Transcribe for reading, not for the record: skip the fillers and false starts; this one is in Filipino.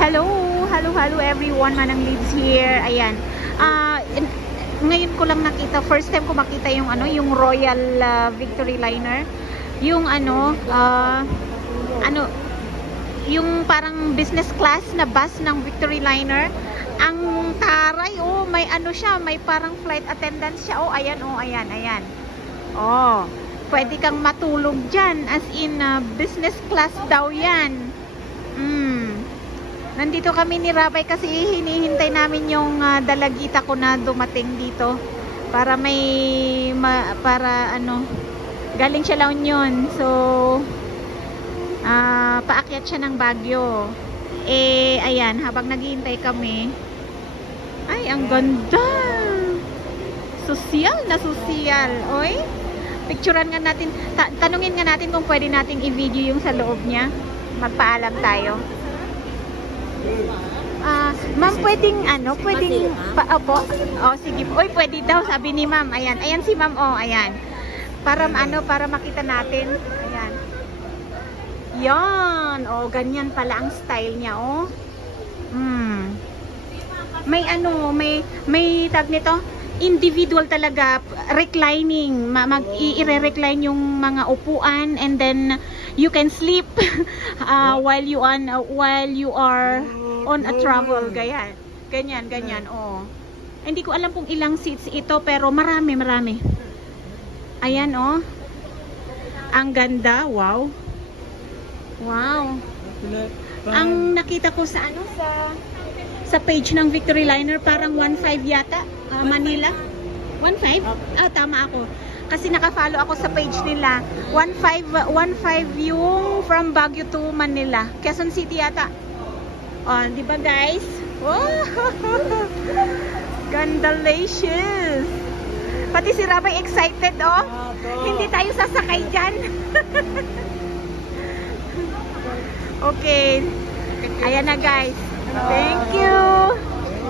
Hello, hello everyone, Manang Lids here. Ayan. Ngayon ko lang nakita, first time ko makita yung yung Royal Victory Liner. Yung yung parang business class na bus ng Victory Liner. Ang taray, may siya, may parang flight attendant siya. Ayan, ayan. Pwede kang matulog dyan, as in business class daw yan. Nandito kami ni Rabay kasi hinihintay namin yung dalagita ko na dumating dito para galing siya La Union, so paakyat siya ng Baguio. Ayan, habang naghihintay kami, ay ang ganda, sosyal na sosyal. Picturean nga natin, tanungin nga natin kung pwede nating i-video yung sa loob niya. Magpaalam tayo. Ma'am, pwedeng opo. Sige po. Pwede daw, sabi ni ma'am. Ayan si ma'am, ayan. Para makita natin. Ayan. Yan, ganyan pala ang style niya, May tag nito, individual talaga, reclining, i-recline yung mga upuan, and then you can sleep while you are on a travel. Ganyan. Hindi ko alam kung ilang seats ito, pero marami. Ayan, ang ganda. Wow. Ang nakita ko sa page ng Victory Liner, parang 1.5 yata, Manila. 1.5? Tama ako. Kasi naka-follow ako sa page nila. 1.5 yung from Baguio to Manila. Quezon City yata. Di ba guys? Gandalicious. Pati si Rabay excited, Hindi tayo sasakay dyan. Okay. Ayan na guys. Thank you.